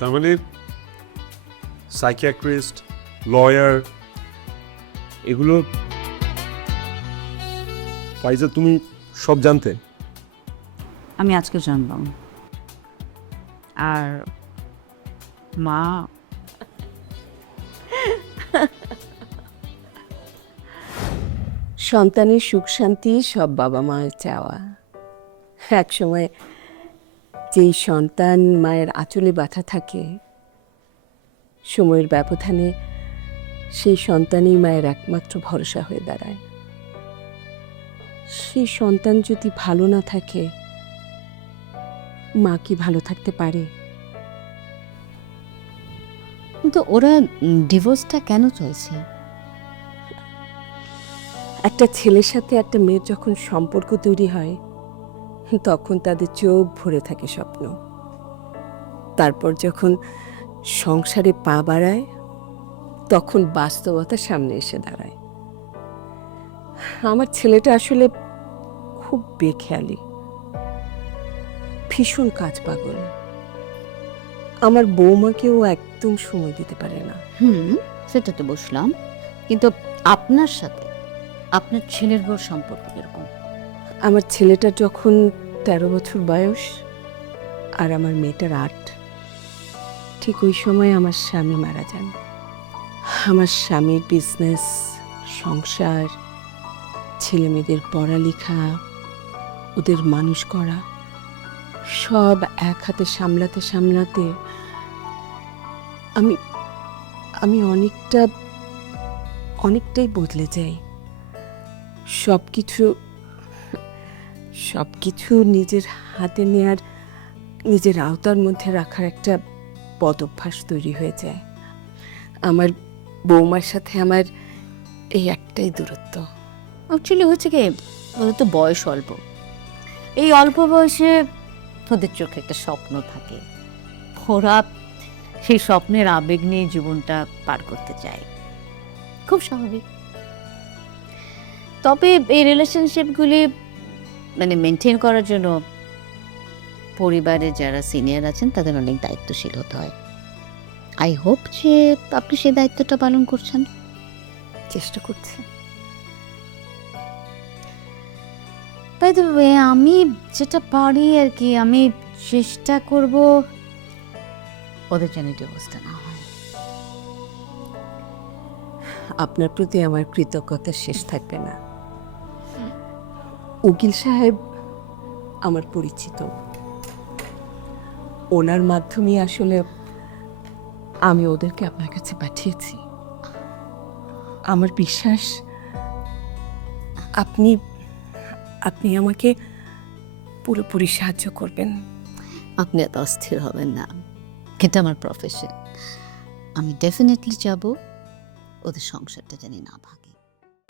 তার মানে psychiatrist, lawyer, এগুলো ফাইজা তুমি সব জানতে? আমি আজকে জানলাম। আর মা সন্তানের সুখ শান্তি সব বাবা মায়ের চাওয়া। এক সময় যেই সন্তান মায়ের আঁচলে বাঁধা থাকে, সময়ের ব্যবধানে সেই সন্তানই মায়ের একমাত্র ভরসা হয়ে দাঁড়ায়। সেই সন্তান যদি ভালো না থাকে, মা কি ভালো থাকতে পারে? কিন্তু ওরা ডিভোর্সটা কেন চলছে? একটা ছেলের সাথে একটা মেয়ের যখন সম্পর্ক তৈরি হয়, তখন তাদের চোখ ভরে থাকে স্বপ্ন। তারপর যখন সংসারে পা বাড়ায়, তখন বাস্তবতা সামনে এসে দাঁড়ায়। আমার ছেলেটা আসলে খুব বেখেয়ালি, ভীষণ কাজ পাগল। আমার বৌমাকেও একদম সময় দিতে পারে না। সেটা তো বুঝলাম, কিন্তু আপনার সাথে আপনার ছেলের বউর সম্পর্ক কিরকম? আমার ছেলেটা যখন 13 বছর বয়স আর আমার মেয়েটার 8, ঠিক ওই সময় আমার স্বামী মারা যান। আমার স্বামীর বিজনেস, সংসার, ছেলে মেয়েদের পড়ালেখা, ওদের মানুষ করা, সব এক হাতে সামলাতে সামলাতে আমি আমি অনেকটাই বদলে যাই। সবকিছু নিজের হাতে নেয়ার, নিজের আওতার মধ্যে রাখার একটা বদভ্যাস তৈরি হয়ে যায়। আমার বৌমার সাথে আমার এই একটাই দূরত্ব। অ্যাকচুয়ালি হচ্ছে কি, ওদের তো বয়স অল্প। এই অল্প বয়সে ওদের চোখে একটা স্বপ্ন থাকে, ওরা সেই স্বপ্নের আবেগ নিয়ে জীবনটা পার করতে চায়, খুব স্বাভাবিক। তবে এই রিলেশনশিপগুলি মানে মেনটেন করার জন্য পরিবারের যারা সিনিয়র আছেন তাদের অনেক দায়িত্বশীল হতে হয়। আই হোপ যে আপনি সেই দায়িত্বটা পালন করছেন। চেষ্টা করছি। বাই দ্য ওয়ে, আমি যেটা পারি আর কি, আমি চেষ্টা করব ওদের যেন ডিভোর্সটা না হয়। আপনার প্রতি আমার কৃতজ্ঞতা শেষ থাকবে না। উকিল সাহেব আমার পরিচিত, ওনার মাধ্যমে আসলে আমি ওদেরকে আপনার কাছে পাঠিয়েছি। আমার বিশ্বাস আপনি আপনি আমাকে পুরোপুরি সাহায্য করবেন। আপনি এত অস্থির হবেন না, এটা আমার প্রফেশন। আমি ডেফিনেটলি যাব ওদের সংসারটা জানি না ভাঙে।